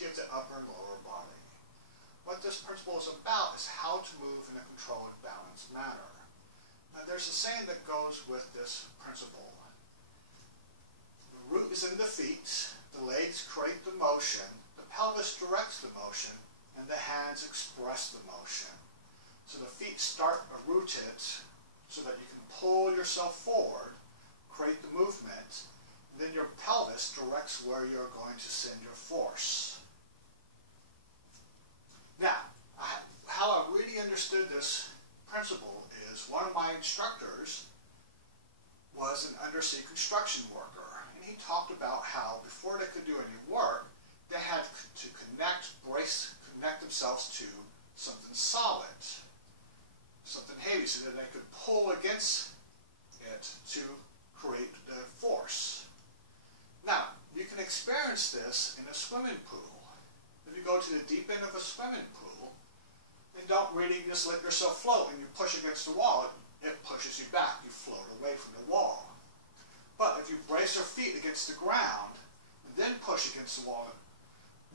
unity of the upper and lower body. What this principle is about is how to move in a controlled, balanced manner. Now, there's a saying that goes with this principle. The root is in the feet, the legs create the motion, the pelvis directs the motion, and the hands express the motion. So the feet start rooted so that you can pull yourself forward, create the movement, and then your pelvis directs where you're going to send your force. Now, how I really understood this principle is one of my instructors was an undersea construction worker, and he talked about how before they could do any work, they had to connect themselves to something solid, something heavy, so that they could pull against it to create the force. Now, you can experience this in a swimming pool. If you go to the deep end of a swimming pool and don't really just let yourself float and you push against the wall, it pushes you back. You float away from the wall. But if you brace your feet against the ground and then push against the wall,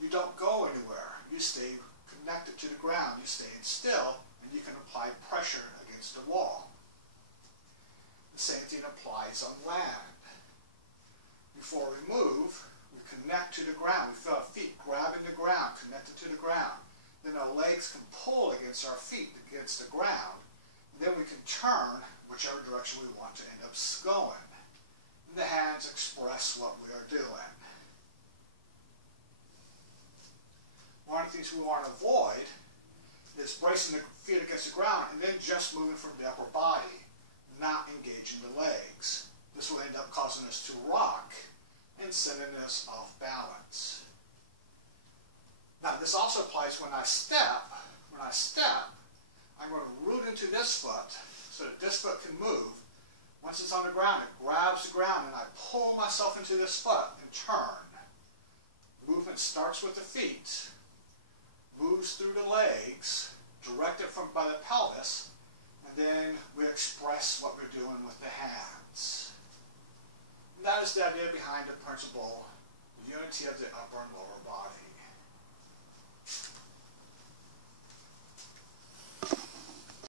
you don't go anywhere. You stay connected to the ground. You stay still, and you can apply pressure against the wall. The same thing applies on land. Before we move, we connect to the ground. We feel our feet grabbing the ground, connected to the ground. Then our legs can pull against our feet, against the ground. And then we can turn whichever direction we want to end up going. And the hands express what we are doing. One of the things we want to avoid is bracing the feet against the ground and then just moving from the upper body, not engaging the legs. This will end up causing us to rock and sending us off balance. Now, this also applies when I step. When I step, I'm going to root into this foot so that this foot can move. Once it's on the ground, it grabs the ground, and I pull myself into this foot and turn. Movement starts with the feet, moves through the legs, directed by the pelvis, and then we express what we're doing with the hands. And that is the idea behind the principle, the unity of the upper and lower body.